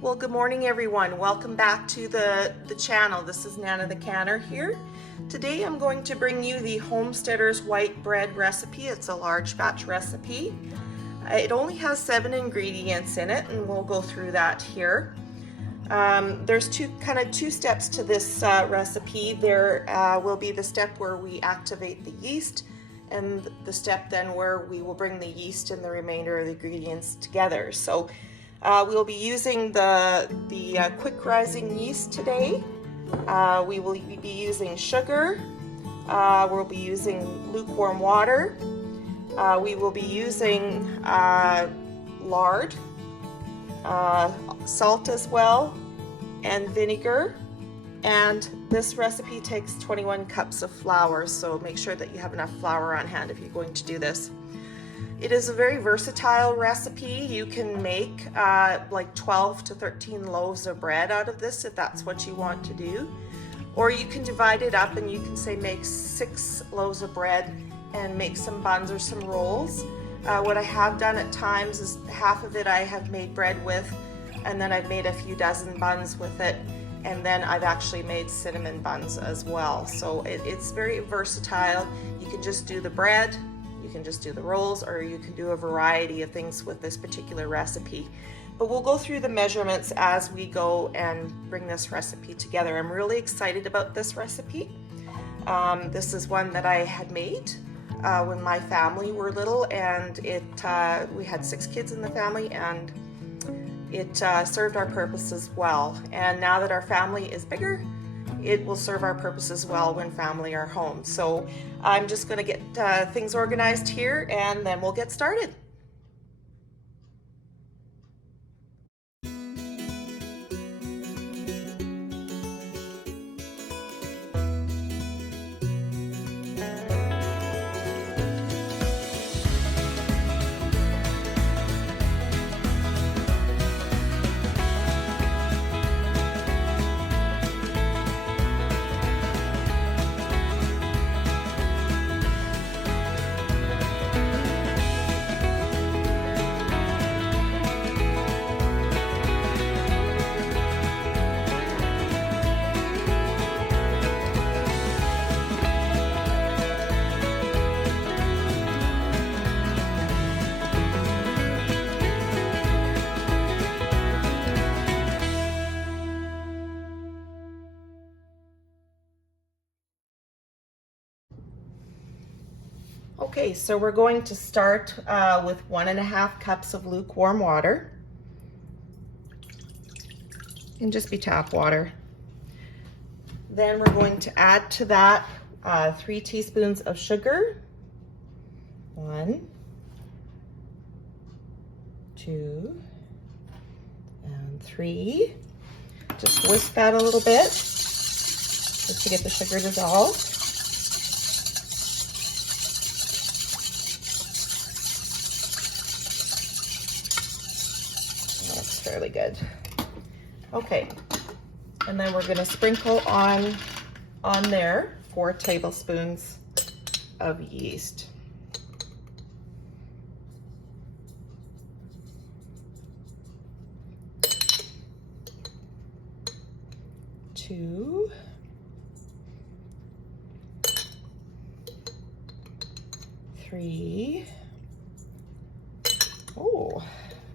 Well, good morning everyone. Welcome back to the channel. This is Nana the Canner here. Today I'm going to bring you the Homesteaders white bread recipe. It's a large batch recipe. It only has 7 ingredients in it, and we'll go through that here. There's two steps to this recipe. There will be the step where we activate the yeast, and the step then where we will bring the yeast and the remainder of the ingredients together. So we'll be using the quick rising yeast today. We will be using sugar. We'll be using lukewarm water. We will be using lard, salt as well, and vinegar. And this recipe takes 21 cups of flour, so make sure that you have enough flour on hand if you're going to do this. It is a very versatile recipe. You can make like 12 to 13 loaves of bread out of this if that's what you want to do. Or you can divide it up and you can say make 6 loaves of bread and make some buns or some rolls. What I have done at times is half of it I have made bread with, and then I've made a few dozen buns with it, and then I've actually made cinnamon buns as well. So it's very versatile. You can just do the bread, you can just do the rolls, or you can do a variety of things with this particular recipe. But we'll go through the measurements as we go and bring this recipe together. I'm really excited about this recipe. This is one that I had made when my family were little, and we had 6 kids in the family, and it served our purpose as well. And now that our family is bigger, it will serve our purpose as well when family are home. So I'm just going to get things organized here, and then we'll get started. Okay, so we're going to start with 1.5 cups of lukewarm water. It can just be tap water. Then we're going to add to that 3 teaspoons of sugar. 1, 2, and 3. Just whisk that a little bit just to get the sugar dissolved. That's fairly good. Okay, and then we're going to sprinkle on there 4 tablespoons of yeast. Two, 3. Oh,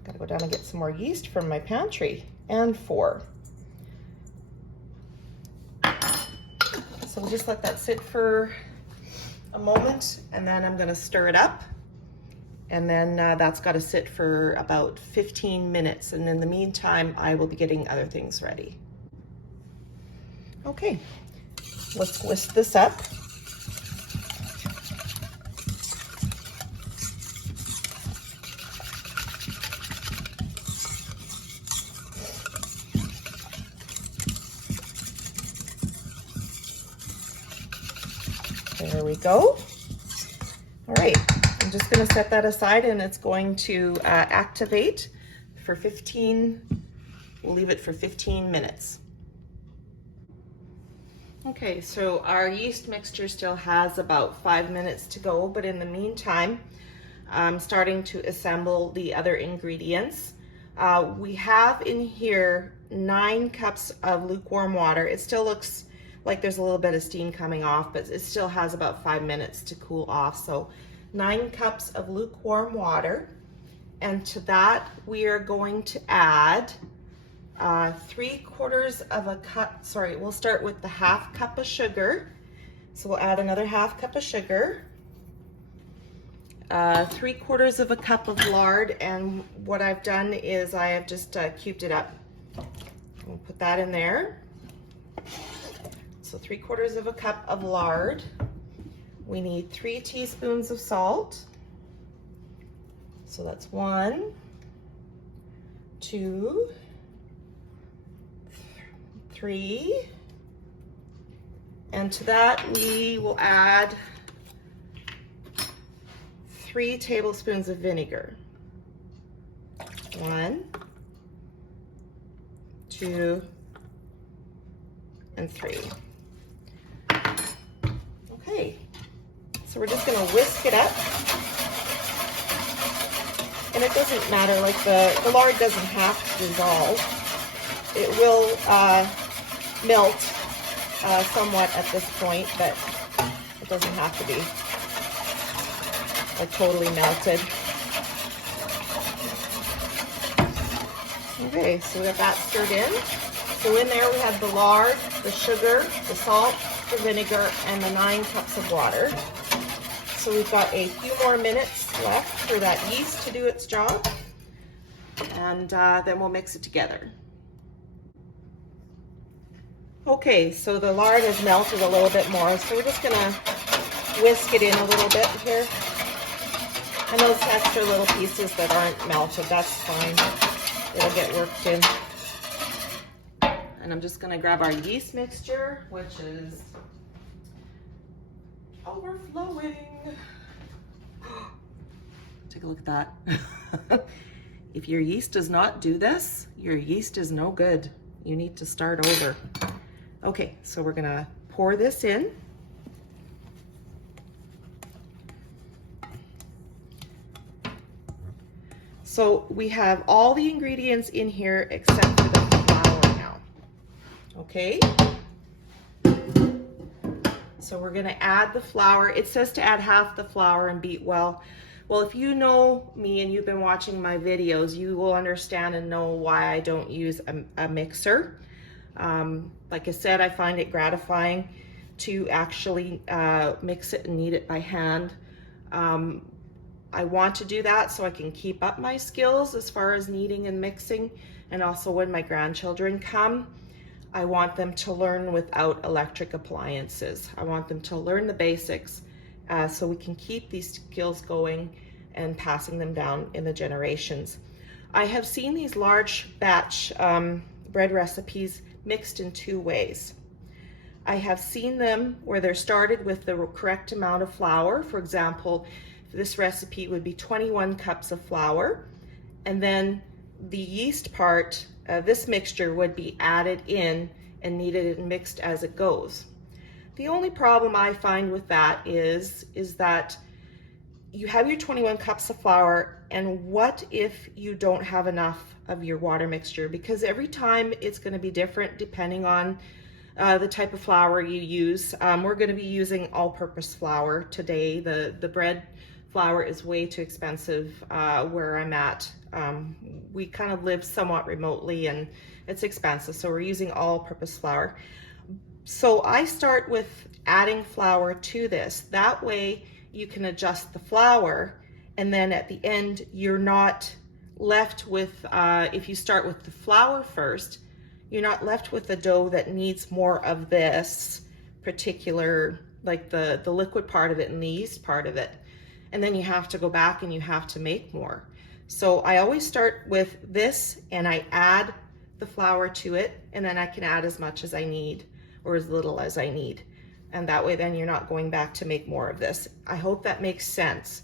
gotta go down and get some more yeast from my pantry. And 4. So we'll just let that sit for a moment, and then I'm gonna stir it up. And then that's gotta sit for about 15 minutes. And in the meantime, I will be getting other things ready. Okay, let's whisk this up. There we go. All right, I'm just going to set that aside, and it's going to activate for 15, we'll leave it for 15 minutes. Okay, so our yeast mixture still has about 5 minutes to go, but in the meantime, I'm starting to assemble the other ingredients. We have in here 9 cups of lukewarm water. It still looks like there's a little bit of steam coming off, but it still has about 5 minutes to cool off. So 9 cups of lukewarm water. And to that, we are going to add 3/4 of a cup, sorry, we'll start with the 1/2 cup of sugar. So we'll add another 1/2 cup of sugar. 3/4 of a cup of lard, and what I've done is I have just cubed it up. We'll put that in there. So 3/4 of a cup of lard. We need 3 teaspoons of salt. So that's 1, 2, 3. And to that we will add 3 tablespoons of vinegar. 1, 2, and 3. Okay, so we're just gonna whisk it up. And it doesn't matter, like the lard doesn't have to dissolve. It will melt somewhat at this point, but it doesn't have to be like totally melted. Okay, so we got that stirred in. So in there we have the lard, the sugar, the salt, the vinegar, and the 9 cups of water. So we've got a few more minutes left for that yeast to do its job, and then we'll mix it together. Okay, so the lard has melted a little bit more, so we're just gonna whisk it in a little bit here. And those extra little pieces that aren't melted, that's fine. It'll get worked in. And I'm just gonna grab our yeast mixture, which is overflowing. Take a look at that. If your yeast does not do this, your yeast is no good. You need to start over. Okay, so we're gonna pour this in. So we have all the ingredients in here except for the flour now. Okay. So we're gonna add the flour. It says to add half the flour and beat well. Well, if you know me and you've been watching my videos, you will understand and know why I don't use a mixer. Like I said, I find it gratifying to actually mix it and knead it by hand. I want to do that so I can keep up my skills as far as kneading and mixing, and also when my grandchildren come, I want them to learn without electric appliances. I want them to learn the basics so we can keep these skills going and passing them down in the generations. I have seen these large batch bread recipes mixed in 2 ways. I have seen them where they're started with the correct amount of flour. For example, this recipe would be 21 cups of flour, and then the yeast part of this mixture would be added in and kneaded and mixed as it goes. The only problem I find with that is that you have your 21 cups of flour, and what if you don't have enough of your water mixture? Because every time it's going to be different depending on the type of flour you use. We're going to be using all-purpose flour today. The bread flour is way too expensive where I'm at. We kind of live somewhat remotely and it's expensive, so we're using all-purpose flour. So I start with adding flour to this. That way you can adjust the flour, and then at the end you're not left with, if you start with the flour first, you're not left with the dough that needs more of this particular, like the liquid part of it and the yeast part of it. And then you have to go back and you have to make more. So I always start with this and I add the flour to it, and then I can add as much as I need or as little as I need. And that way then you're not going back to make more of this. I hope that makes sense.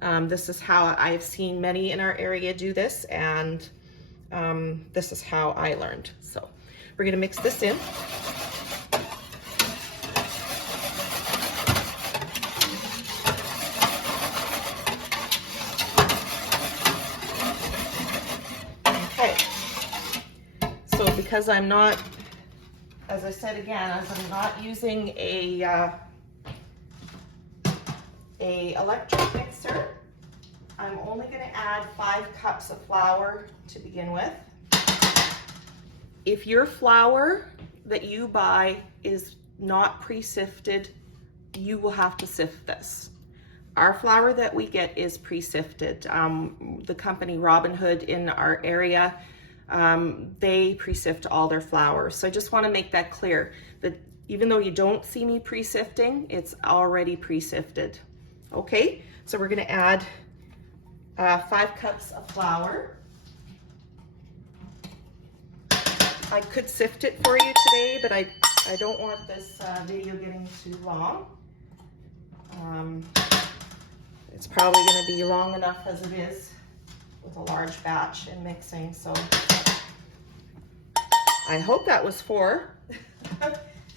This is how I've seen many in our area do this, and this is how I learned. So we're gonna mix this in. Okay. So because I'm not, as I said again, as I'm not using a electric mixer, I'm only going to add 5 cups of flour to begin with. If your flour that you buy is not pre-sifted, you will have to sift this. Our flour that we get is pre-sifted. The company Robin Hood in our area, they pre-sift all their flour. So I just want to make that clear that even though you don't see me pre-sifting, it's already pre-sifted. Okay, so we're going to add 5 cups of flour. I could sift it for you today, but I don't want this video getting too long. It's probably going to be long enough as it is with a large batch and mixing, so I hope that was 4.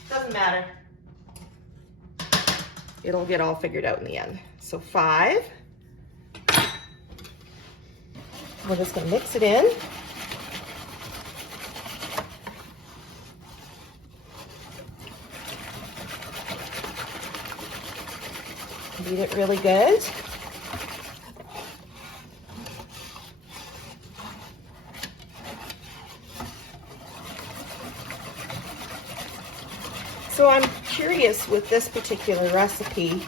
Doesn't matter. It'll get all figured out in the end. So 5. We're just going to mix it in. Beat it really good. So I'm curious with this particular recipe.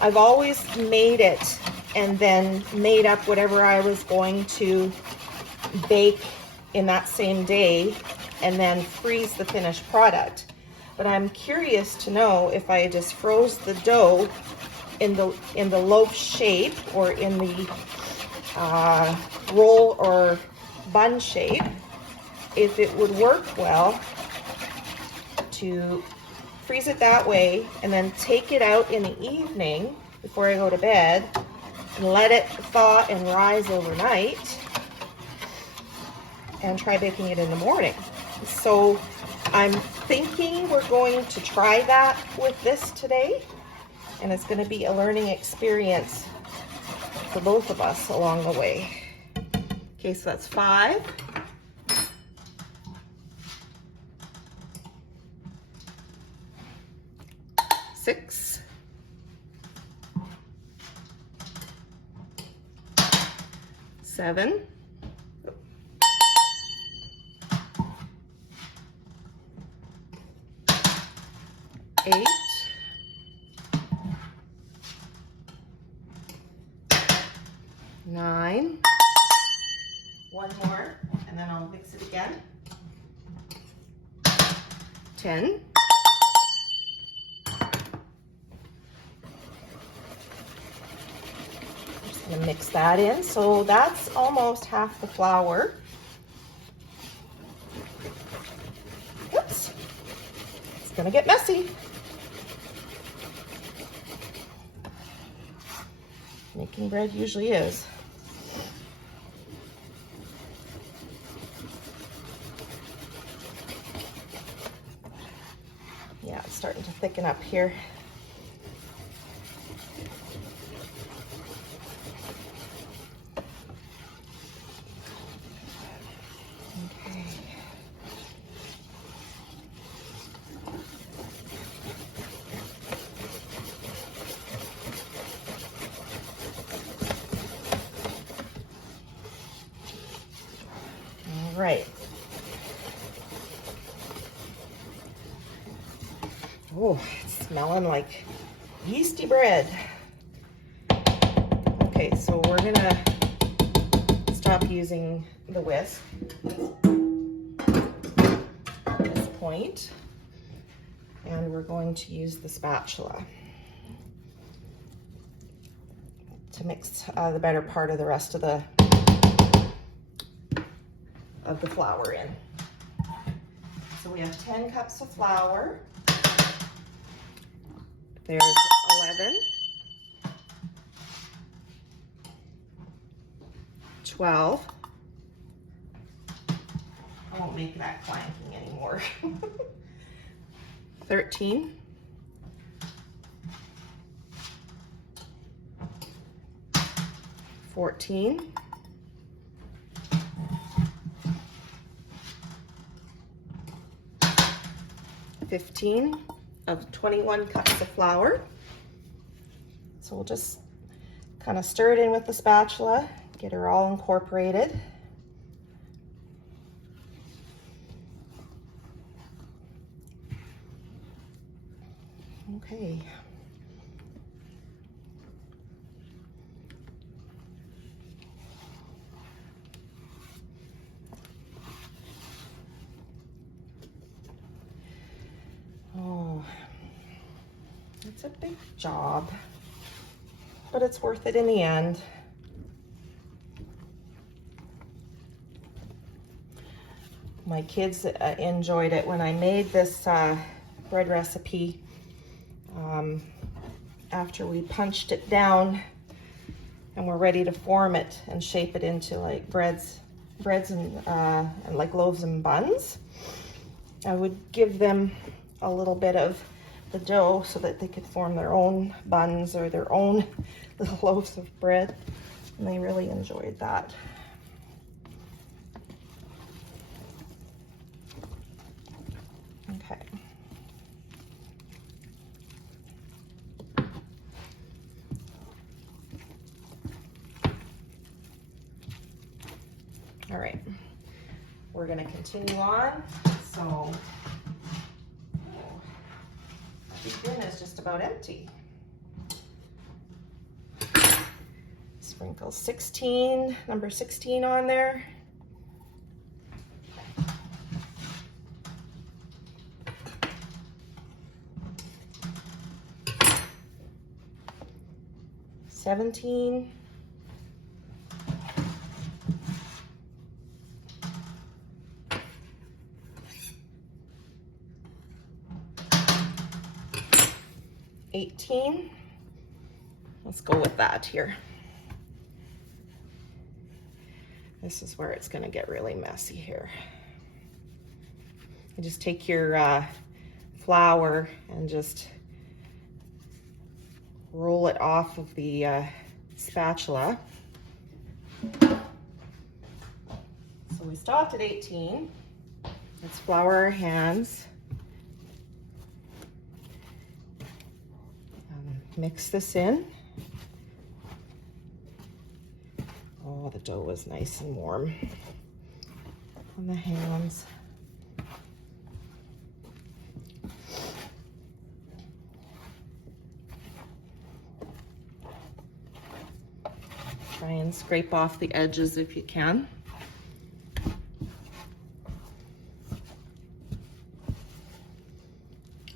I've always made it and then made up whatever I was going to bake in that same day and then freeze the finished product. But I'm curious to know if I just froze the dough in the loaf shape or in the roll or bun shape, if it would work well to freeze it that way and then take it out in the evening before I go to bed and let it thaw and rise overnight and try baking it in the morning. So I'm thinking we're going to try that with this today, and it's going to be a learning experience for both of us along the way. Okay, so that's 5. 6. 7. 8. 9. One more, and then I'll mix it again. 10. 'I'm gonna mix that in. So that's almost half the flour. Oops, it's gonna get messy. Making bread usually is. Yeah, it's starting to thicken up here. Okay. All right. Oh, it's smelling like yeasty bread. Okay, so we're gonna stop using the whisk at this point, and we're going to use the spatula to mix the better part of the rest of the flour in. So we have 10 cups of flour. There's 11, 12. I won't make that clanking anymore. 13. 14. 15 of 21 cups of flour. So we'll just kind of stir it in with the spatula, get her all incorporated. Okay. Oh, it's a big job, but it's worth it in the end. My kids enjoyed it when I made this bread recipe. After we punched it down and we're ready to form it and shape it into like breads and like loaves and buns, I would give them a little bit of the dough so that they could form their own buns or their own little loaves of bread, and they really enjoyed that. Okay. All right, we're gonna continue on. So, the bin is just about empty. Sprinkle 16, number 16 on there. $17. $18. Let's go with that here. This is where it's going to get really messy here. You just take your flour and just roll it off of the spatula. So we stopped at 18. Let's flour our hands. Mix this in. Oh, the dough was nice and warm on the hands. Try and scrape off the edges if you can.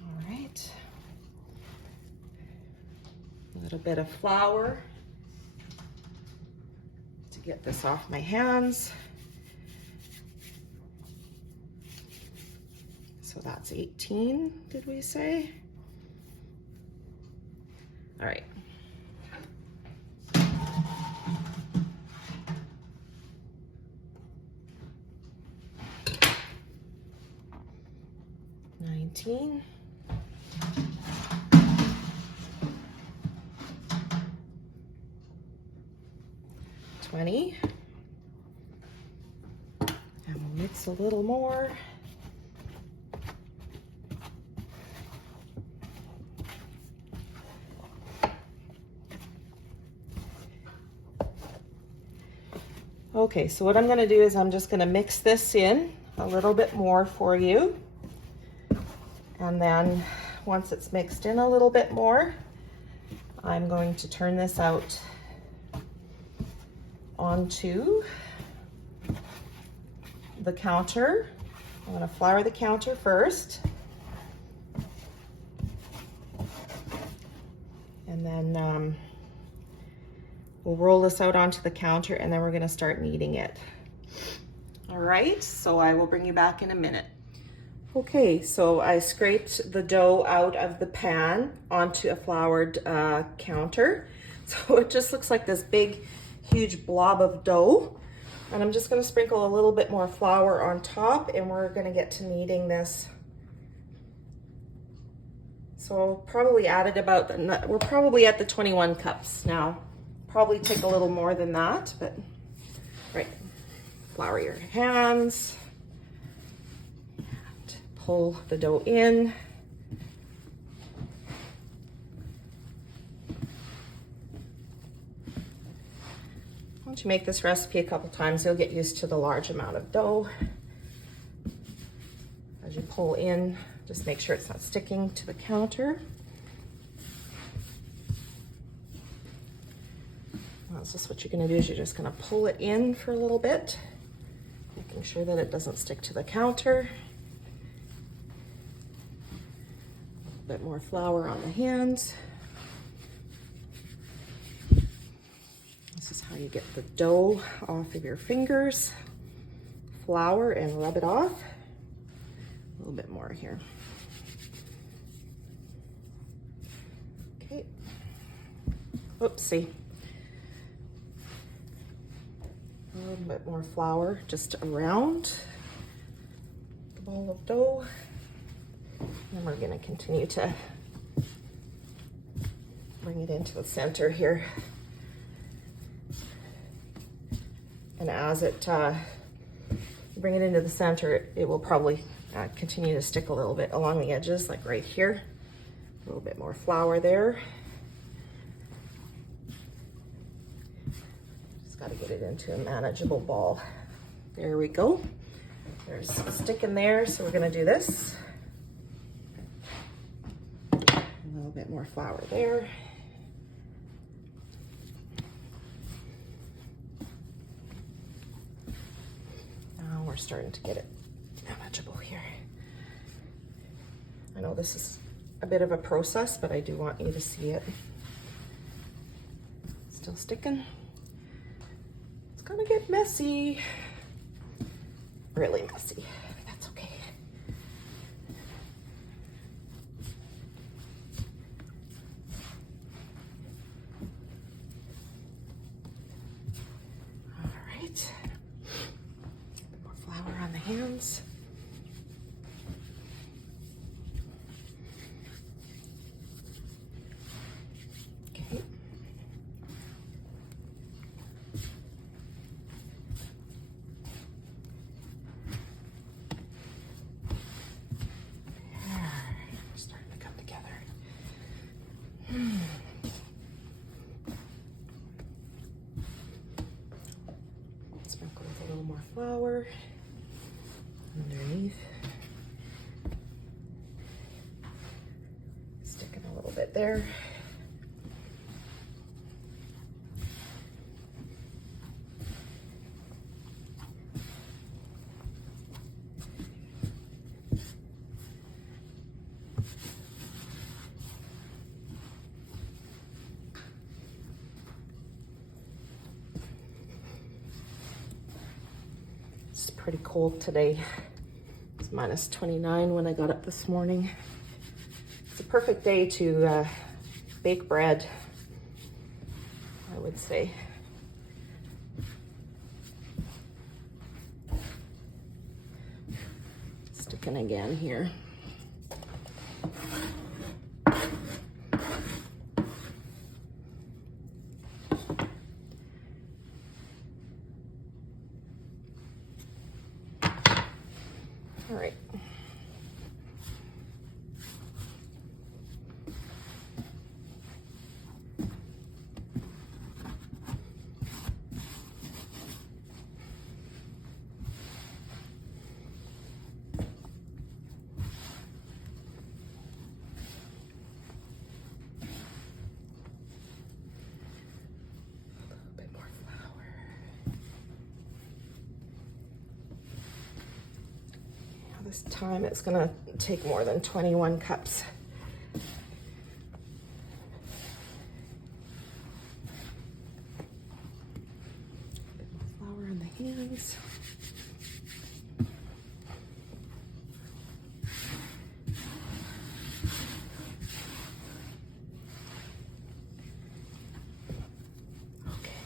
All right. A little bit of flour to get this off my hands. So that's 18, did we say? All right. $19. $20. And we'll mix a little more. Okay, so what I'm going to do is I'm just going to mix this in a little bit more for you. And then once it's mixed in a little bit more, I'm going to turn this out onto the counter. I'm going to flour the counter first. And then we'll roll this out onto the counter, and then we're going to start kneading it. All right, so I will bring you back in a minute. Okay, so I scraped the dough out of the pan onto a floured counter. So it just looks like this big, huge blob of dough. And I'm just going to sprinkle a little bit more flour on top, and we're going to get to kneading this. So I'll probably add it about, we're probably at the 21 cups now. Probably take a little more than that, but right. Flour your hands. Pull the dough in. you make this recipe a couple times, you'll get used to the large amount of dough. As you pull in, just make sure it's not sticking to the counter. That's just what you're going to do is you're just going to pull it in for a little bit, making sure that it doesn't stick to the counter. A bit more flour on the hands. This is how you get the dough off of your fingers. Flour and rub it off. A little bit more here. Okay. Oopsie. A little bit more flour just around the ball of dough. And we're going to continue to bring it into the center here. And as it bring it into the center, it will probably continue to stick a little bit along the edges, like right here. A little bit more flour there. Just got to get it into a manageable ball. There we go. There's a stick in there, so we're going to do this. A little bit more flour there. Now we're starting to get it manageable here. I know this is a bit of a process, but I do want you to see it. Still sticking. It's gonna get messy. Really messy. That's okay. All right. A bit more flour on the hands. Okay. Starting to come together. Sprinkle with a little more flour underneath. Sticking a little bit there. It's pretty cold today. It's minus 29 when I got up this morning. It's a perfect day to bake bread, I would say. Sticking again here. All right. A bit more flour. This time it's going to take more than 21 cups. A bit more flour on the hands. Okay.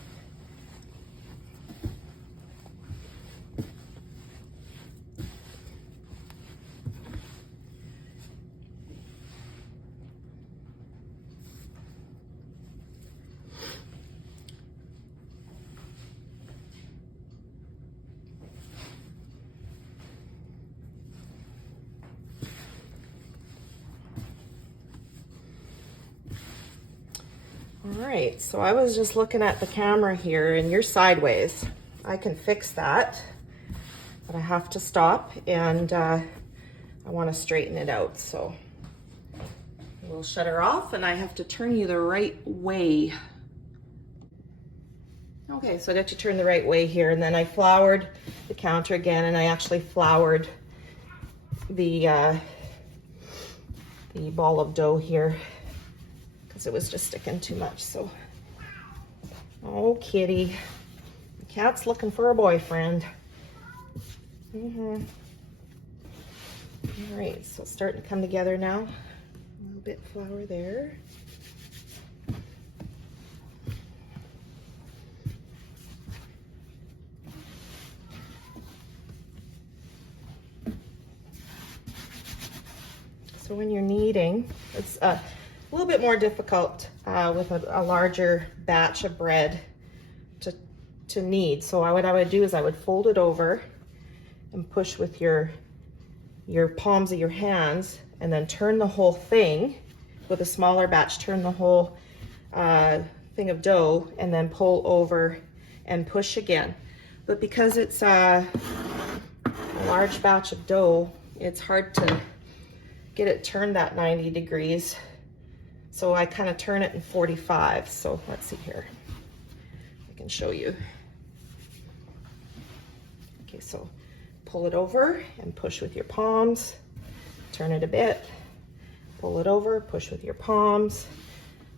All right, so I was just looking at the camera here and you're sideways. I can fix that, but I have to stop and I want to straighten it out. So we'll shut her off and I have to turn you the right way. Okay, so I got you turned the right way here, and then I floured the counter again, and I actually floured the ball of dough here because it was just sticking too much. So, oh kitty, the cat's looking for a boyfriend. All right, so it's starting to come together now. A little bit of flour there. So when you're kneading, it's a little bit more difficult with a larger batch of bread to knead. So what I would do is I would fold it over and push with your palms of your hands, and then turn the whole thing. With a smaller batch, turn the whole thing of dough, and then pull over and push again. But because it's a large batch of dough, it's hard to get it turned that 90 degrees. So I kind of turn it in 45. So let's see here. I can show you. Okay, so pull it over and push with your palms. Turn it a bit. Pull it over, push with your palms.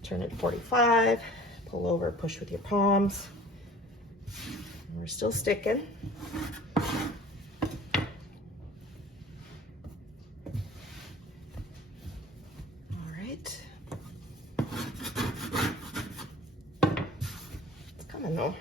Turn it 45. Pull over, push with your palms. And we're still sticking. No.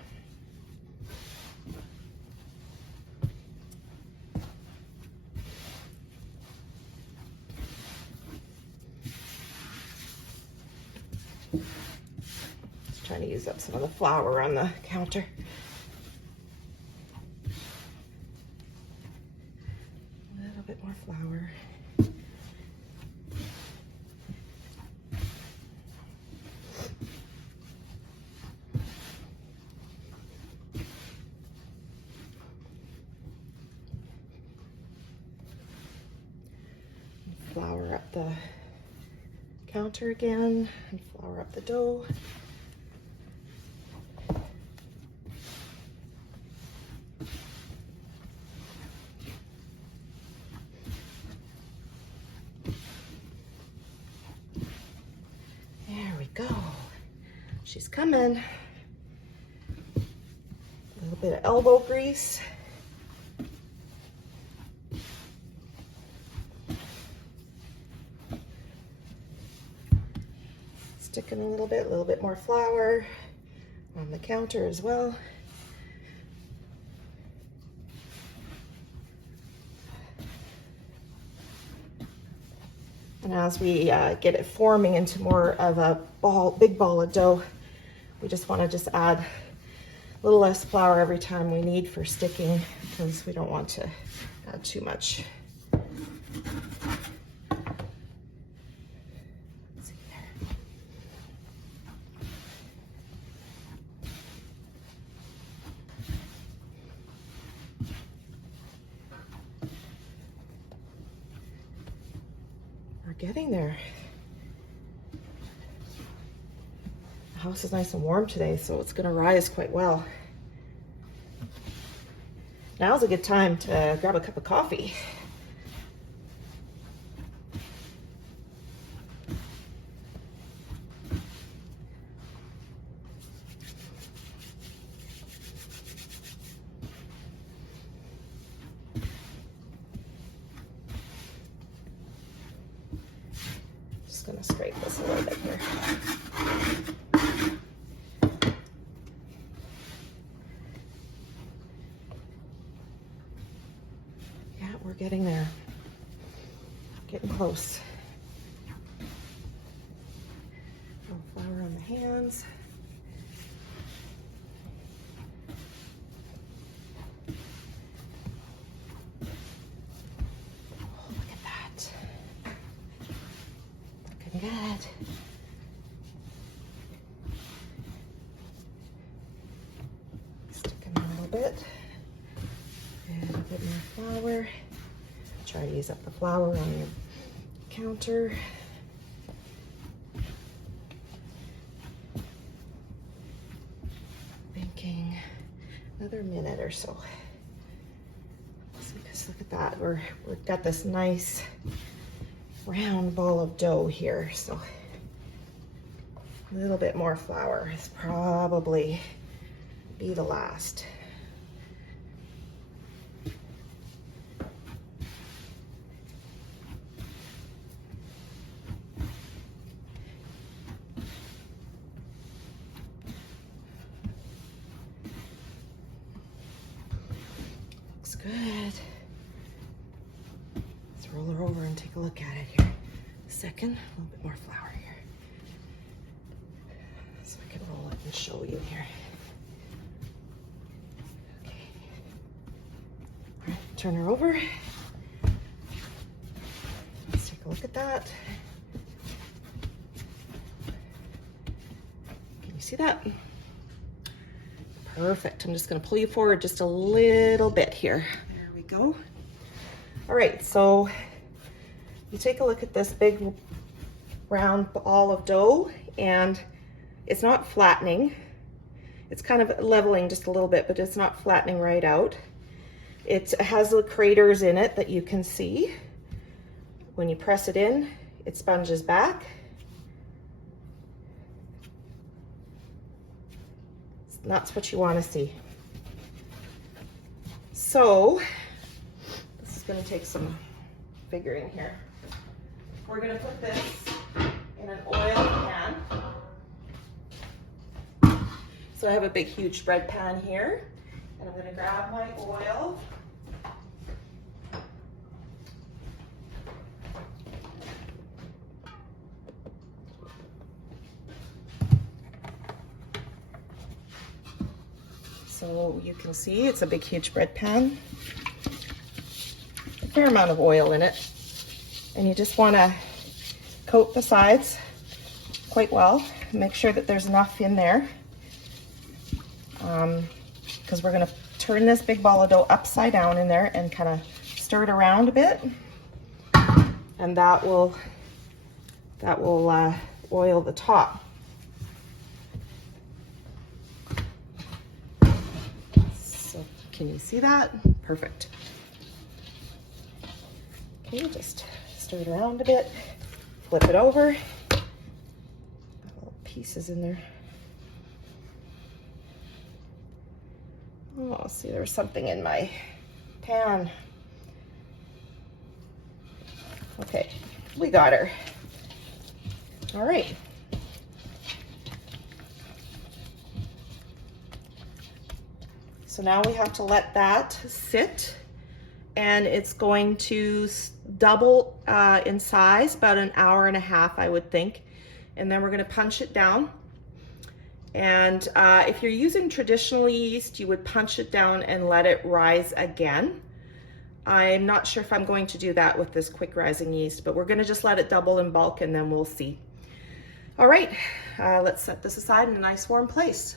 Just trying to use up some of the flour on the counter. A little bit more flour. Flour up the counter again, and flour up the dough. There we go. She's coming. A little bit of elbow grease. Sticking a little bit more flour on the counter as well. And as we get it forming into more of a big ball of dough, we just want to add a little less flour every time we knead for sticking, because we don't want to add too much. Getting there. The house is nice and warm today, so it's going to rise quite well. Now's a good time to grab a cup of coffee. Gonna scrape this a little bit here. Yeah, we're getting there. Getting close. A little flour on the hands. Good. bit more flour. Try to use up the flour on your counter. Thinking another minute or so. So just look at that. We've got this nice round ball of dough here. So a little bit more flour is probably be the last. Looks good. Let's roll her over and take a look at it here. Second, a little bit more flour here. So I can roll it and show you here. Okay. All right, turn her over. Let's take a look at that. Can you see that? Perfect. I'm just going to pull you forward just a little bit here. There we go. All right, so you take a look at this big round ball of dough, and it's not flattening. It's kind of leveling just a little bit, but it's not flattening right out. It has the craters in it that you can see. When you press it in, it sponges back. That's what you want to see. So this is going to take some figuring here. We're going to put this in an oil pan. So I have a big huge bread pan here, and I'm going to grab my oil. So you can see it's a big huge bread pan, a fair amount of oil in it, and you just want to coat the sides quite well. Make sure that there's enough in there, because we're going to turn this big ball of dough upside down in there and kind of stir it around a bit, and that will oil the top. Can you see that? Perfect. Okay, just stir it around a bit, flip it over. Got little pieces in there. Oh, see, there was something in my pan. Okay, we got her. All right. So now we have to let that sit, and it's going to double in size, about an hour and a half, I would think. And then we're going to punch it down. And if you're using traditional yeast, you would punch it down and let it rise again. I'm not sure if I'm going to do that with this quick rising yeast, but we're going to just let it double in bulk, and then we'll see. All right, let's set this aside in a nice warm place.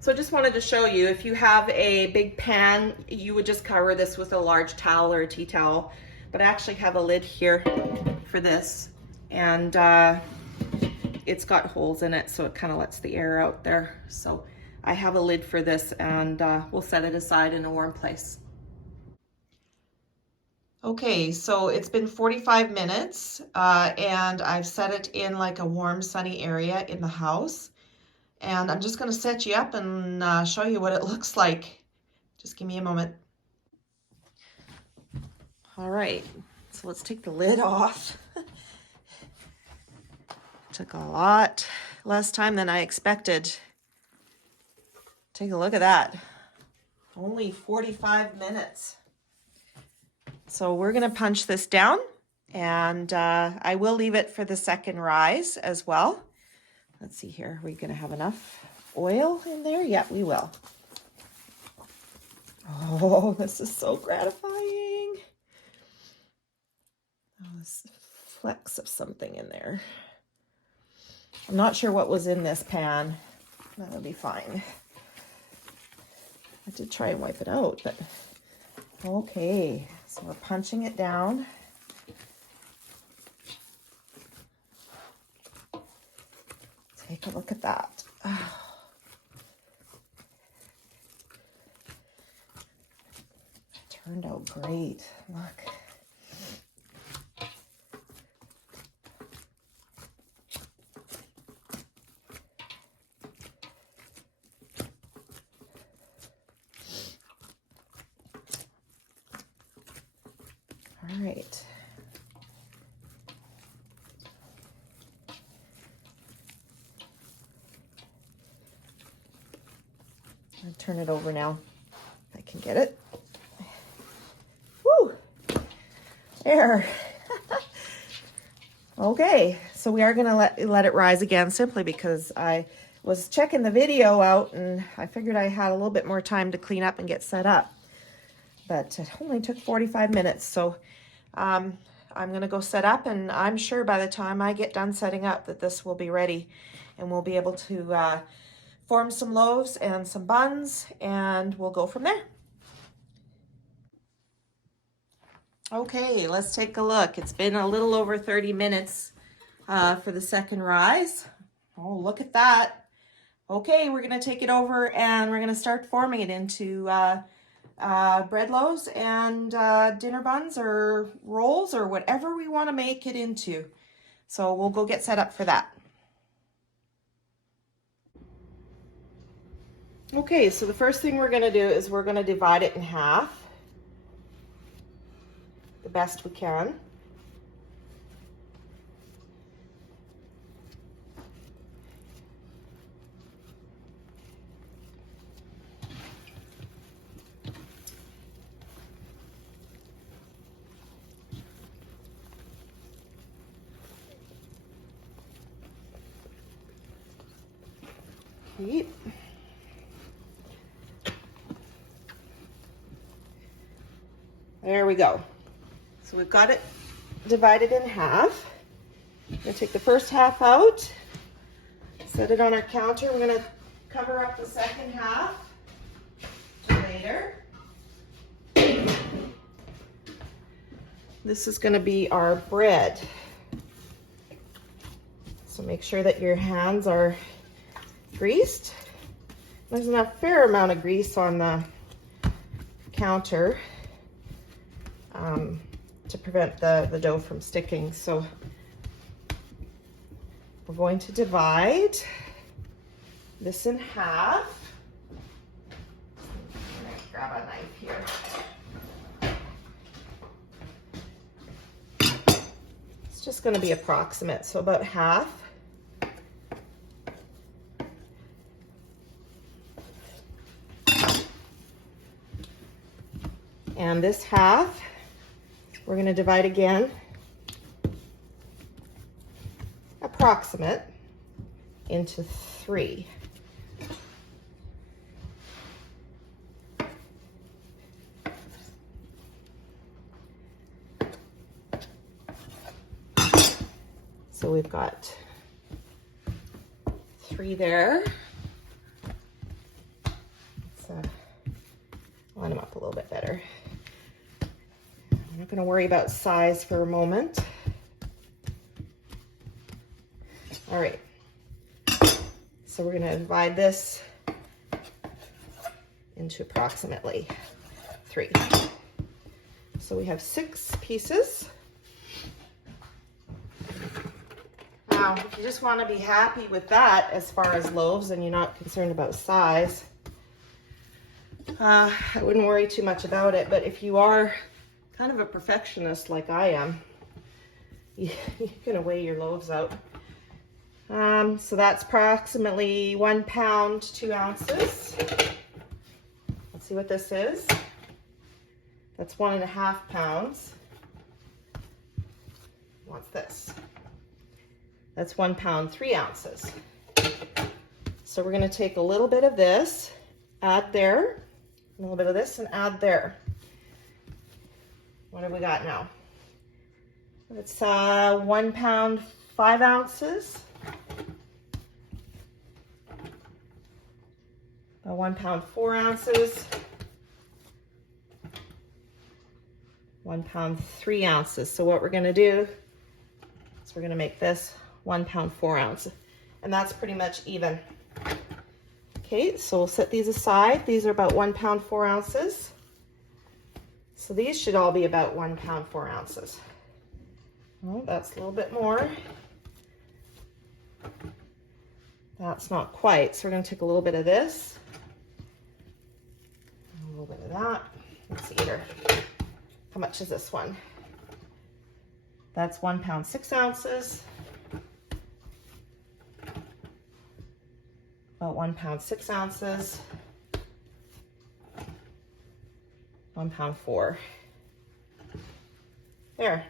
So I just wanted to show you, if you have a big pan, you would just cover this with a large towel or a tea towel. But I actually have a lid here for this, and it's got holes in it, so it kind of lets the air out there. So I have a lid for this, and we'll set it aside in a warm place. Okay, so it's been 45 minutes, and I've set it in like a warm, sunny area in the house. And I'm just going to set you up and show you what it looks like. Just give me a moment. All right, so let's take the lid off. Took a lot less time than I expected. Take a look at that. Only 45 minutes. So we're going to punch this down, and I will leave it for the second rise as well. Let's see here. Are we going to have enough oil in there? Yeah, we will. Oh, this is so gratifying. Oh, this flecks of something in there. I'm not sure what was in this pan. That'll be fine. I did try and wipe it out, but Okay, so we're punching it down. Take a look at that. Oh. It turned out great. Look. All right. I'll turn it over now, if I can get it. Woo! There. Okay, so we are gonna let it rise again, simply because I was checking the video out and I figured I had a little bit more time to clean up and get set up. But it only took 45 minutes, so I'm gonna go set up, and I'm sure by the time I get done setting up that this will be ready and we'll be able to form some loaves and some buns, and we'll go from there. Okay, let's take a look. It's been a little over 30 minutes for the second rise. Oh, look at that. Okay, we're gonna take it over and we're gonna start forming it into bread loaves and dinner buns or rolls or whatever we want to make it into. So we'll go get set up for that. Okay, so the first thing we're going to do is we're going to divide it in half the best we can. Okay. There we go. So we've got it divided in half. I'm going to take the first half out, set it on our counter. We're going to cover up the second half for later. This is going to be our bread. So make sure that your hands are greased. There's a fair amount of grease on the counter to prevent the dough from sticking. So we're going to divide this in half. I'm going to grab a knife here. It's just going to be approximate, so about half. And this half, we're going to divide again, approximate, into 3. So we've got 3 there. Let's line them up a little bit better. I'm not going to worry about size for a moment. All right, so we're going to divide this into approximately 3. So we have 6 pieces. Now, if you just want to be happy with that as far as loaves and you're not concerned about size, I wouldn't worry too much about it. But if you are kind of a perfectionist like I am, you're gonna weigh your loaves out. So that's approximately 1 pound, 2 ounces. Let's see what this is. That's 1.5 pounds. What's this? That's 1 pound, 3 ounces. So we're gonna take a little bit of this, add there, a little bit of this, and add there. What have we got now? It's 1 pound, 5 ounces. 1 pound, 4 ounces. 1 pound 3 ounces. So what we're gonna do is we're gonna make this 1 pound 4 ounces. And that's pretty much even. Okay, so we'll set these aside. These are about 1 pound 4 ounces. So these should all be about 1 pound 4 ounces. Well, that's a little bit more. That's not quite, so we're going to take a little bit of this, a little bit of that. Let's see here. How much is this one? That's 1 pound 6 ounces. About 1 pound 6 ounces. 1 pound 4. There.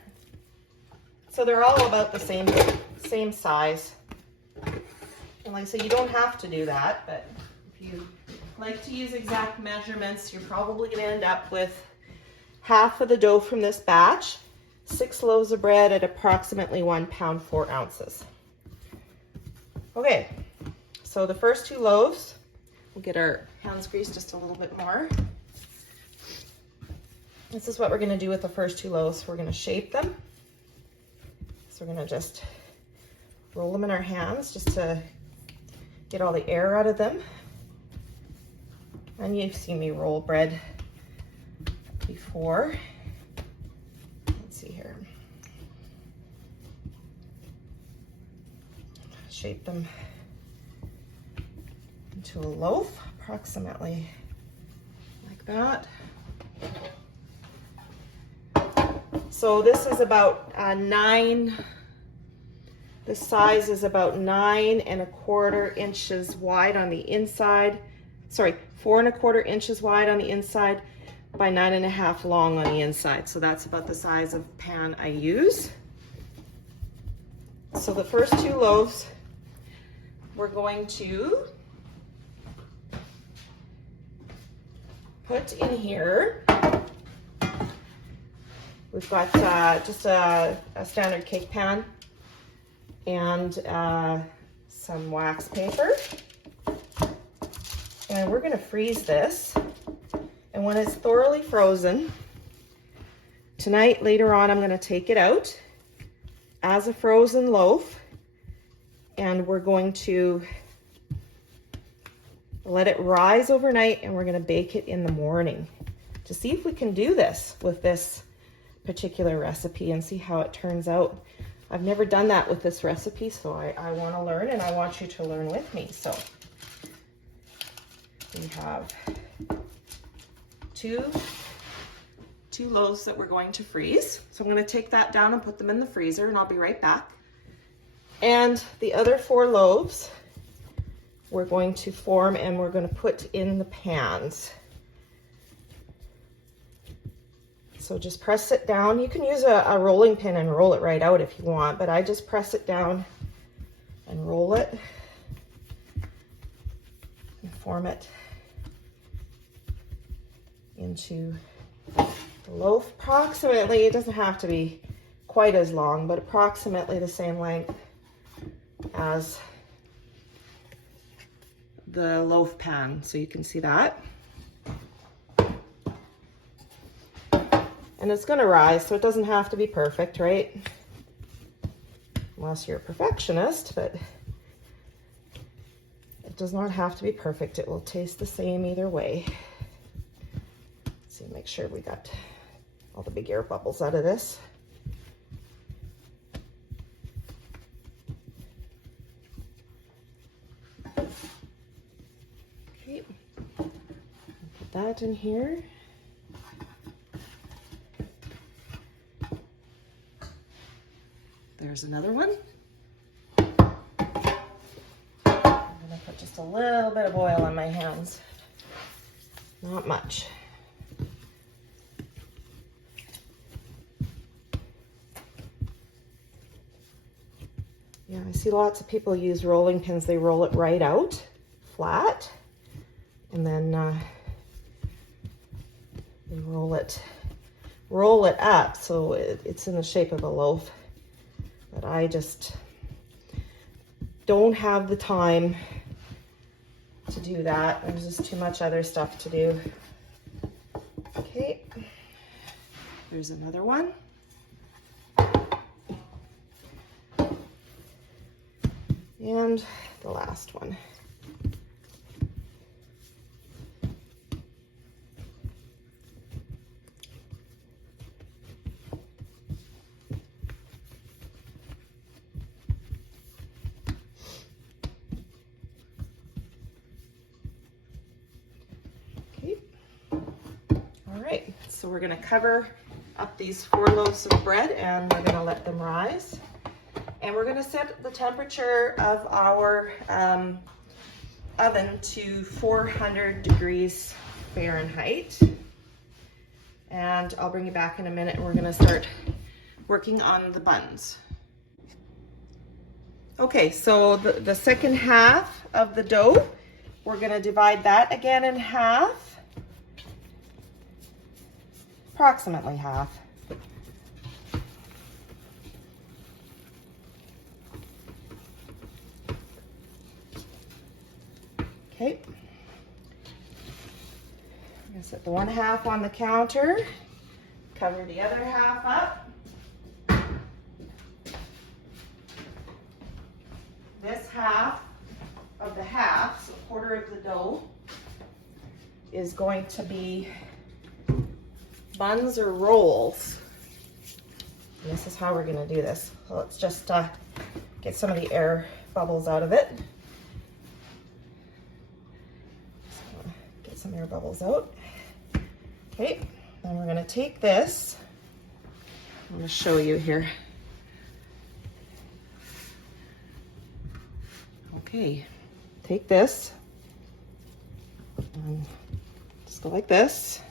So they're all about the same size. And like I say, you don't have to do that, but if you like to use exact measurements, you're probably going to end up with half of the dough from this batch, 6 loaves of bread at approximately 1 pound 4 ounces. Okay, so the first 2 loaves, we'll get our hands greased just a little bit more. This is what we're going to do with the first 2 loaves. We're going to shape them. So we're going to just roll them in our hands just to get all the air out of them. And you've seen me roll bread before. Let's see here. Shape them into a loaf, approximately like that. So this is about 9. The size is about 9 1/4 inches wide on the inside. Sorry, 4 1/4 inches wide on the inside by 9 1/2 long on the inside. So that's about the size of pan I use. So the first 2 loaves, we're going to put in here. We've got just a standard cake pan and some wax paper. And we're gonna freeze this. And when it's thoroughly frozen, tonight, later on, I'm gonna take it out as a frozen loaf, and we're going to let it rise overnight, and we're gonna bake it in the morning to see if we can do this with this particular recipe and see how it turns out. I've never done that with this recipe, so I want to learn, and I want you to learn with me. So we have two loaves that we're going to freeze. So I'm going to take that down and put them in the freezer, and I'll be right back. And the other 4 loaves we're going to form, and we're going to put in the pans. So just press it down. You can use a rolling pin and roll it right out if you want, but I just press it down and roll it and form it into the loaf. Approximately, it doesn't have to be quite as long, but approximately the same length as the loaf pan. So you can see that. And it's going to rise, so it doesn't have to be perfect, right? Unless you're a perfectionist, but it does not have to be perfect. It will taste the same either way. Let's see, make sure we got all the big air bubbles out of this. Okay, put that in here. There's another one. I'm gonna put just a little bit of oil on my hands. Not much. Yeah, I see lots of people use rolling pins. They roll it right out, flat, and then they roll it up so it's in the shape of a loaf. But I just don't have the time to do that. There's just too much other stuff to do. Okay. There's another one. And the last one. Okay. All right, so we're going to cover up these 4 loaves of bread and we're going to let them rise. And we're going to set the temperature of our oven to 400 degrees Fahrenheit. And I'll bring you back in a minute and we're going to start working on the buns. Okay, so the second half of the dough, we're going to divide that again in half, approximately half. Okay, I'm going to set the one half on the counter, cover the other half up. This half of the half, so a quarter of the dough, is going to be buns or rolls. And this is how we're going to do this. So let's just get some of the air bubbles out of it. Some air bubbles out. Okay, then we're going to take this. I'm going to show you here. Okay, take this and just go like this,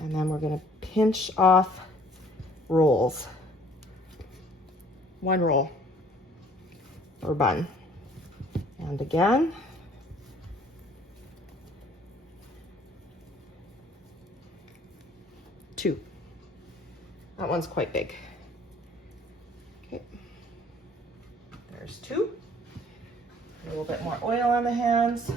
and then we're going to pinch off rolls. 1 roll or bun, and again. Two. That one's quite big. Okay. There's 2. A little bit more oil on the hands.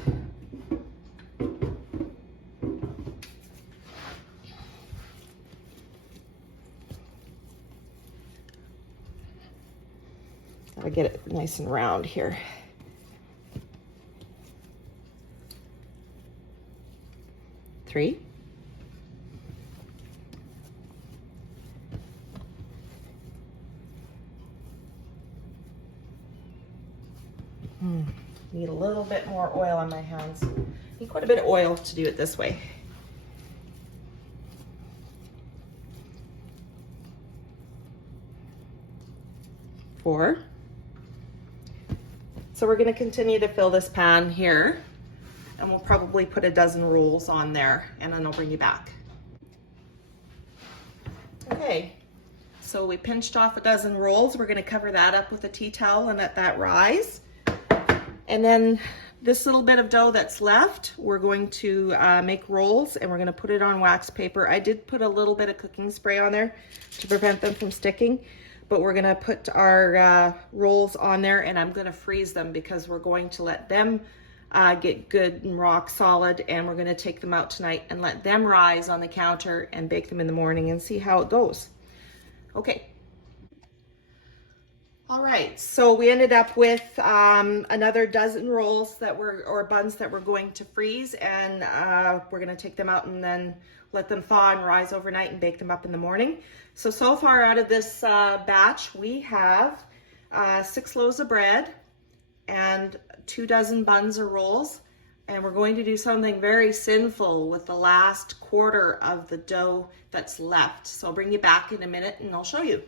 Gotta get it nice and round here. 3. Need a little bit more oil on my hands. Need quite a bit of oil to do it this way. 4. So we're going to continue to fill this pan here, and we'll probably put a dozen rolls on there, and then I'll bring you back. Okay, so we pinched off a dozen rolls. We're going to cover that up with a tea towel and let that rise. And then this little bit of dough that's left, we're going to make rolls, and we're going to put it on wax paper. I did put a little bit of cooking spray on there to prevent them from sticking, but we're going to put our rolls on there, and I'm going to freeze them because we're going to let them get good and rock solid, and we're going to take them out tonight and let them rise on the counter and bake them in the morning and see how it goes. Okay. All right, so we ended up with another dozen rolls or buns that we're going to freeze, and we're going to take them out and then let them thaw and rise overnight and bake them up in the morning. So far out of this batch, we have 6 loaves of bread and 2 dozen buns or rolls, and we're going to do something very sinful with the last quarter of the dough that's left. So I'll bring you back in a minute and I'll show you.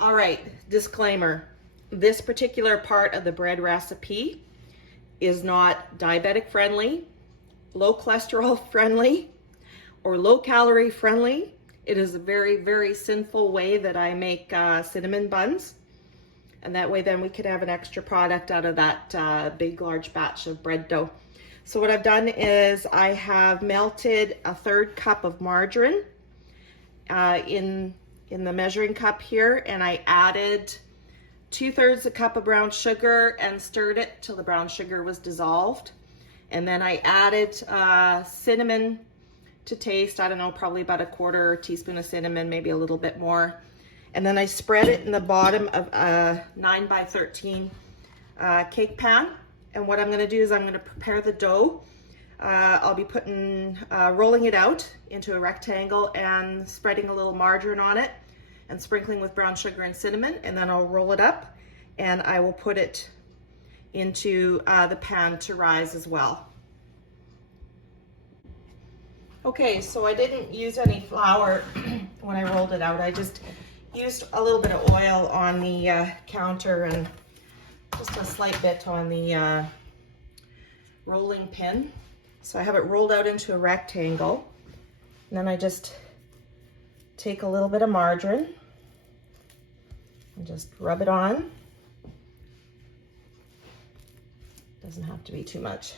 All right, disclaimer, this particular part of the bread recipe is not diabetic friendly, low cholesterol friendly, or low calorie friendly. It is a very, very sinful way that I make cinnamon buns. And that way then we could have an extra product out of that big, large batch of bread dough. So what I've done is I have melted a 1/3 cup of margarine in the measuring cup here, and I added 2/3 a cup of brown sugar and stirred it till the brown sugar was dissolved. And then I added cinnamon to taste. I don't know, probably about a quarter teaspoon of cinnamon, maybe a little bit more. And then I spread it in the bottom of a 9 by 13 cake pan. And what I'm gonna do is I'm gonna prepare the dough. I'll be rolling it out into a rectangle and spreading a little margarine on it and sprinkling with brown sugar and cinnamon. And then I'll roll it up and I will put it into the pan to rise as well. Okay, so I didn't use any flour when I rolled it out. I just used a little bit of oil on the counter and just a slight bit on the rolling pin. So I have it rolled out into a rectangle. And then I just take a little bit of margarine and just rub it on. Doesn't have to be too much.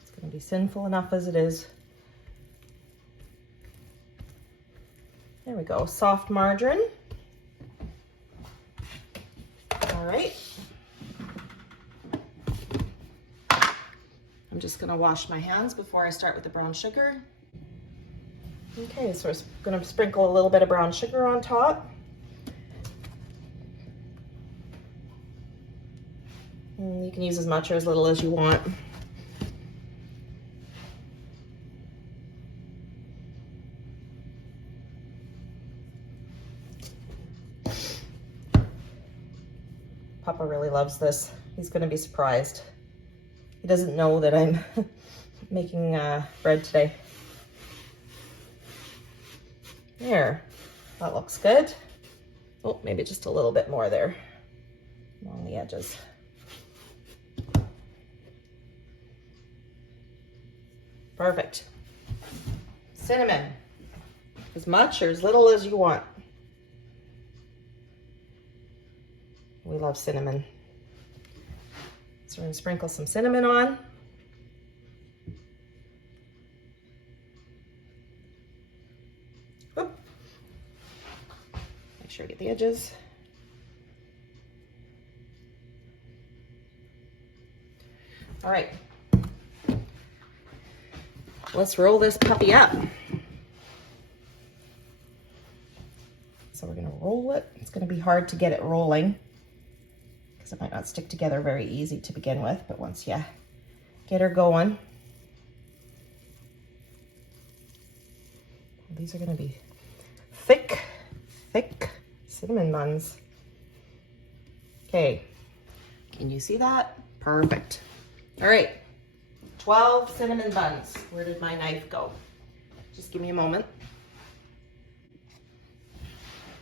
It's going to be sinful enough as it is. There we go, soft margarine. All right. I'm just going to wash my hands before I start with the brown sugar. Okay, so I'm going to sprinkle a little bit of brown sugar on top. And you can use as much or as little as you want. Papa really loves this. He's going to be surprised. He doesn't know that I'm making bread today. There, that looks good. Oh, maybe just a little bit more there along the edges. Perfect. Cinnamon, as much or as little as you want. We love cinnamon. So we're going to sprinkle some cinnamon on. Oop. Make sure I get the edges. All right. Let's roll this puppy up. So we're going to roll it. It's going to be hard to get it rolling, it might not stick together very easy to begin with, but once you get her going. These are going to be thick cinnamon buns. Okay, can you see that? Perfect. All right, 12 cinnamon buns. Where did my knife go? Just give me a moment.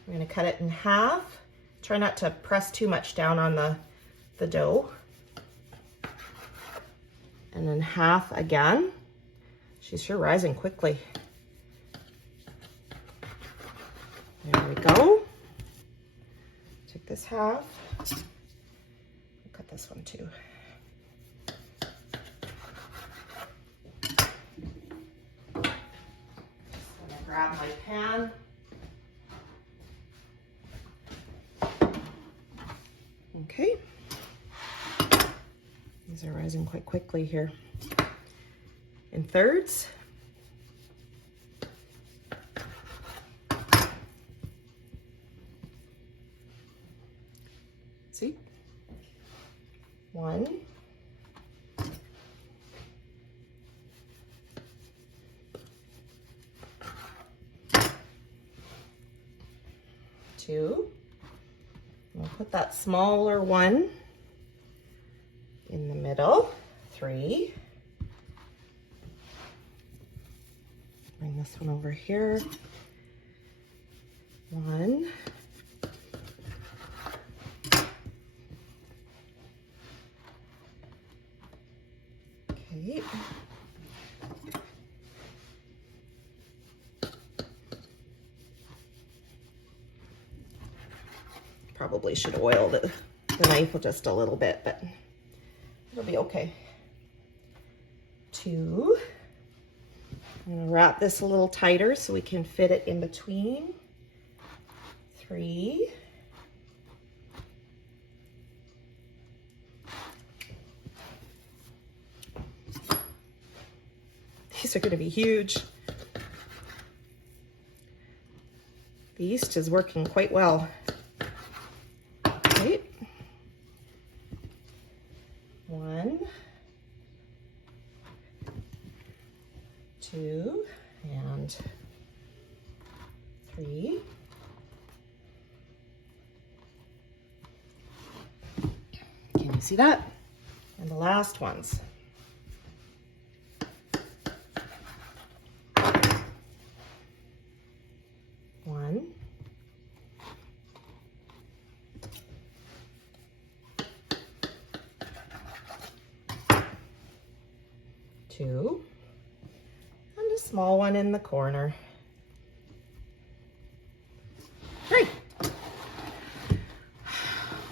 I'm going to cut it in half. Try not to press too much down on the dough. And then half again. She's sure rising quickly. There we go. Take this half. I'll cut this one too. Just gonna grab my pan. Okay, these are rising quite quickly here. In thirds. See? 1. 2. We'll put that smaller one in the middle. 3. Bring this one over here. 1. Okay. Probably should oil the knife just a little bit, but it'll be okay. 2. I'm going to wrap this a little tighter so we can fit it in between. 3. These are going to be huge. The yeast is working quite well. Right. 1, 2, and 3. Can you see that? And the last ones. 1, 2, and a small one in the corner. 3.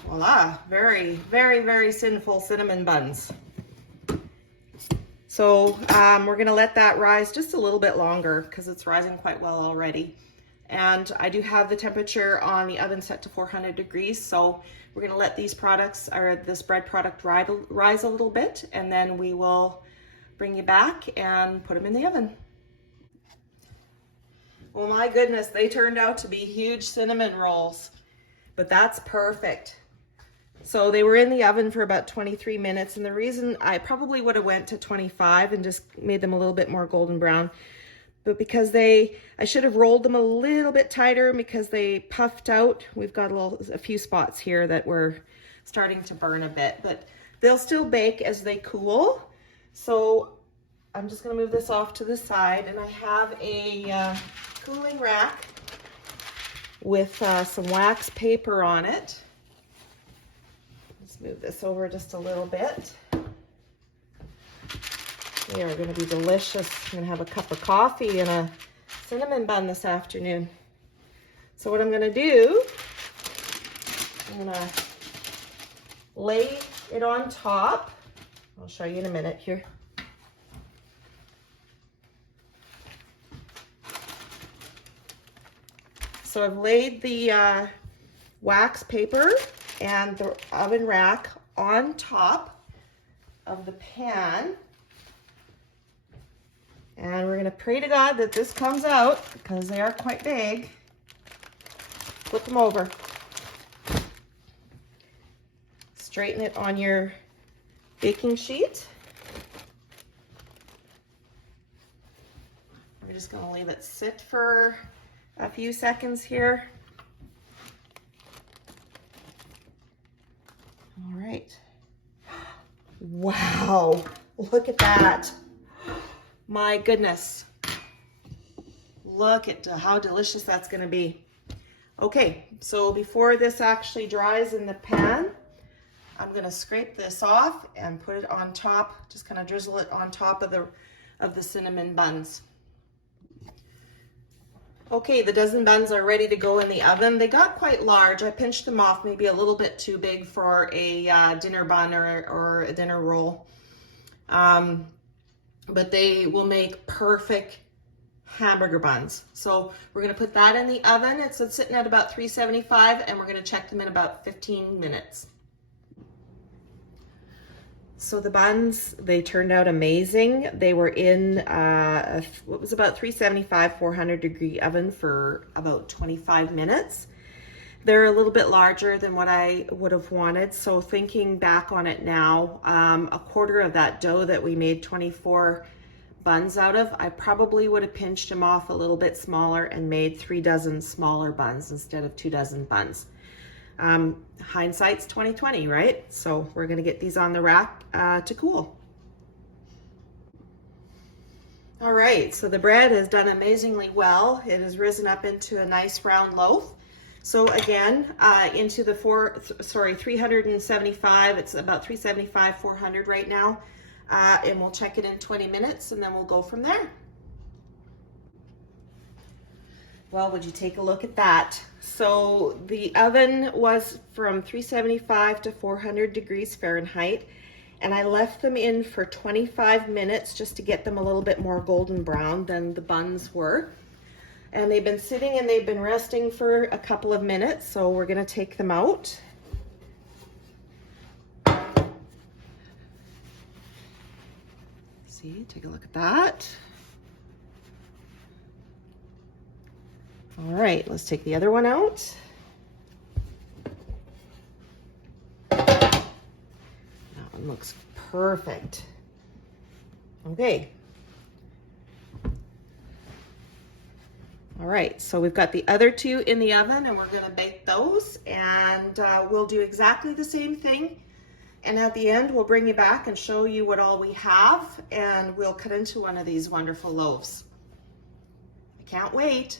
Voila, very, very, very sinful cinnamon buns. So we're gonna let that rise just a little bit longer because it's rising quite well already. And I do have the temperature on the oven set to 400 degrees. So we're gonna let these products, or this bread product, rise a little bit, and then we will bring you back and put them in the oven. Well, my goodness, they turned out to be huge cinnamon rolls, but that's perfect. So they were in the oven for about 23 minutes, and the reason I probably would have went to 25 and just made them a little bit more golden brown, but because I should have rolled them a little bit tighter because they puffed out. We've got a few spots here that were starting to burn a bit, but they'll still bake as they cool. So I'm just gonna move this off to the side, and I have a cooling rack with some wax paper on it. Let's move this over just a little bit. They are going to be delicious. I'm going to have a cup of coffee and a cinnamon bun this afternoon. So what I'm going to do, I'm going to lay it on top. I'll show you in a minute here. So I've laid the wax paper and the oven rack on top of the pan. And we're gonna pray to God that this comes out because they are quite big. Flip them over. Straighten it on your baking sheet. We're just gonna leave it sit for a few seconds here. All right. Wow, look at that. My goodness. Look at how delicious that's gonna be. Okay, so before this actually dries in the pan, I'm gonna scrape this off and put it on top, just kind of drizzle it on top of the cinnamon buns. Okay, the dozen buns are ready to go in the oven. They got quite large. I pinched them off, maybe a little bit too big for a dinner bun or a dinner roll. But they will make perfect hamburger buns. So we're gonna put that in the oven. It's sitting at about 375, and we're gonna check them in about 15 minutes. So the buns, they turned out amazing. They were in what was about 375, 400 degree oven for about 25 minutes. They're a little bit larger than what I would have wanted. So thinking back on it now, a quarter of that dough that we made 24 buns out of, I probably would have pinched them off a little bit smaller and made 3 dozen smaller buns instead of 2 dozen buns. Hindsight's 2020, right? So we're gonna get these on the rack to cool. All right, so the bread has done amazingly well. It has risen up into a nice round loaf. So again, into the 375, it's about 375, 400 right now. And we'll check it in 20 minutes and then we'll go from there. Well, would you take a look at that? So the oven was from 375 to 400 degrees Fahrenheit, and I left them in for 25 minutes just to get them a little bit more golden brown than the buns were. And they've been sitting and they've been resting for a couple of minutes, so we're gonna take them out. See, take a look at that. All right, let's take the other one out. That one looks perfect. Okay. All right, so we've got the other two in the oven and we're gonna bake those, and we'll do exactly the same thing. And at the end, we'll bring you back and show you what all we have, and we'll cut into one of these wonderful loaves. I can't wait.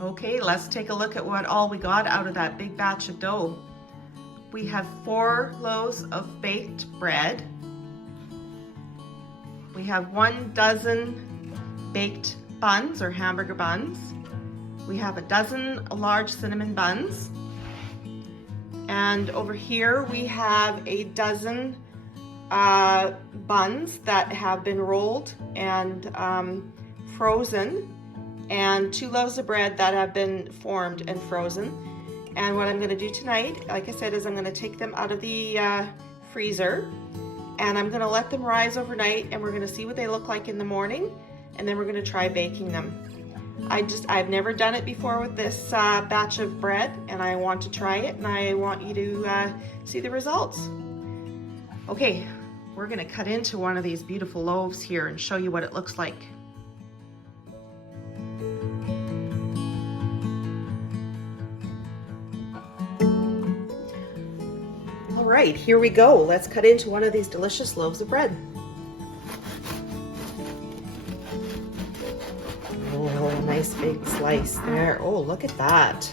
Okay, let's take a look at what all we got out of that big batch of dough. We have 4 loaves of baked bread. We have 1 dozen baked buns or hamburger buns. We have a dozen large cinnamon buns. And over here we have a dozen buns that have been rolled and frozen, and 2 loaves of bread that have been formed and frozen. And what I'm going to do tonight, like I said, is I'm going to take them out of the freezer, and I'm going to let them rise overnight, and we're going to see what they look like in the morning, and then we're going to try baking them. I've never done it before with this batch of bread, and I want to try it, and I want you to see the results. Okay, we're going to cut into one of these beautiful loaves here and show you what it looks like. All right, here we go. Let's cut into one of these delicious loaves of bread. Oh, nice big slice there. Oh, look at that.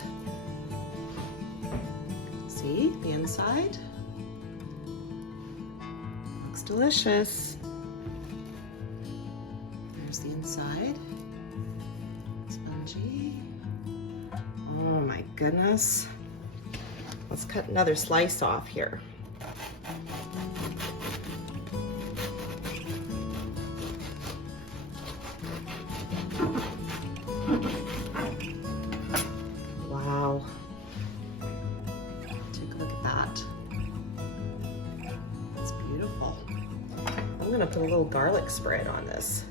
See the inside? Looks delicious. There's the inside. Spongy. Oh my goodness. Let's cut another slice off here. Wow. Take a look at that. It's beautiful. I'm gonna put a little garlic spread on this.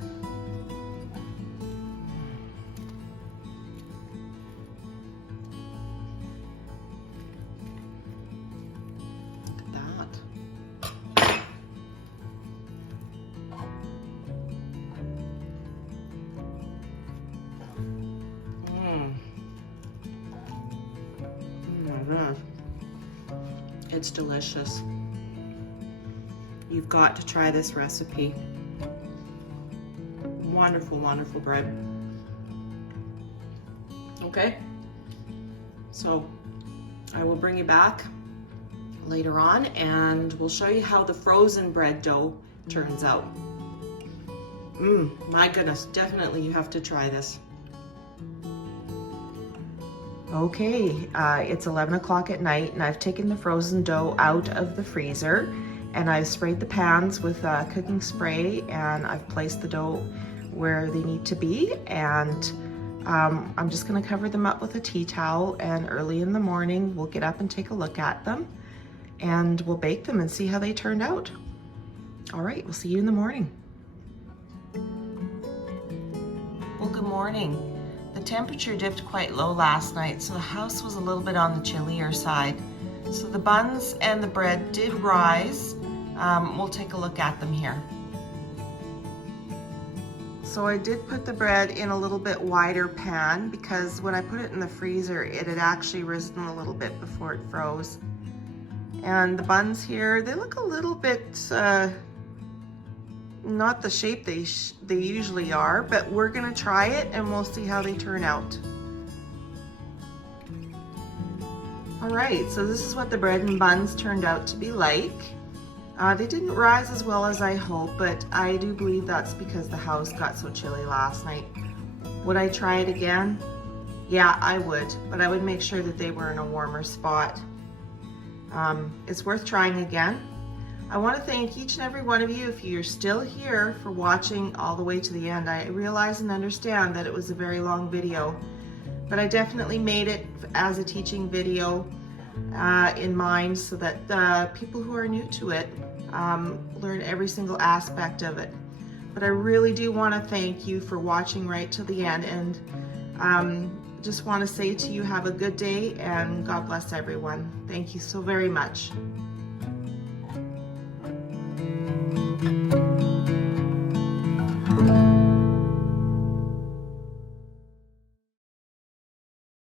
It's delicious. You've got to try this recipe. Wonderful, wonderful bread. Okay, so I will bring you back later on and we'll show you how the frozen bread dough turns out. My goodness, definitely you have to try this. Okay, it's 11 o'clock at night and I've taken the frozen dough out of the freezer and I've sprayed the pans with cooking spray and I've placed the dough where they need to be, and I'm just going to cover them up with a tea towel, and early in the morning we'll get up and take a look at them and we'll bake them and see how they turned out. All right, we'll see you in the morning. Well, good morning. The temperature dipped quite low last night, so the house was a little bit on the chillier side. So the buns and the bread did rise. We'll take a look at them here. So I did put the bread in a little bit wider pan because when I put it in the freezer, it had actually risen a little bit before it froze. And the buns here, they look a little bit not the shape they usually are, but we're gonna try it and we'll see how they turn out. All right, so this is what the bread and buns turned out to be like. They didn't rise as well as I hoped, but I do believe that's because the house got so chilly last night. Would I try it again? Yeah, I would, but I would make sure that they were in a warmer spot. It's worth trying again. I want to thank each and every one of you if you're still here for watching all the way to the end. I realize and understand that it was a very long video, but I definitely made it as a teaching video in mind so that people who are new to it learn every single aspect of it. But I really do want to thank you for watching right to the end, and Just want to say to you, have a good day and God bless everyone. Thank you so very much.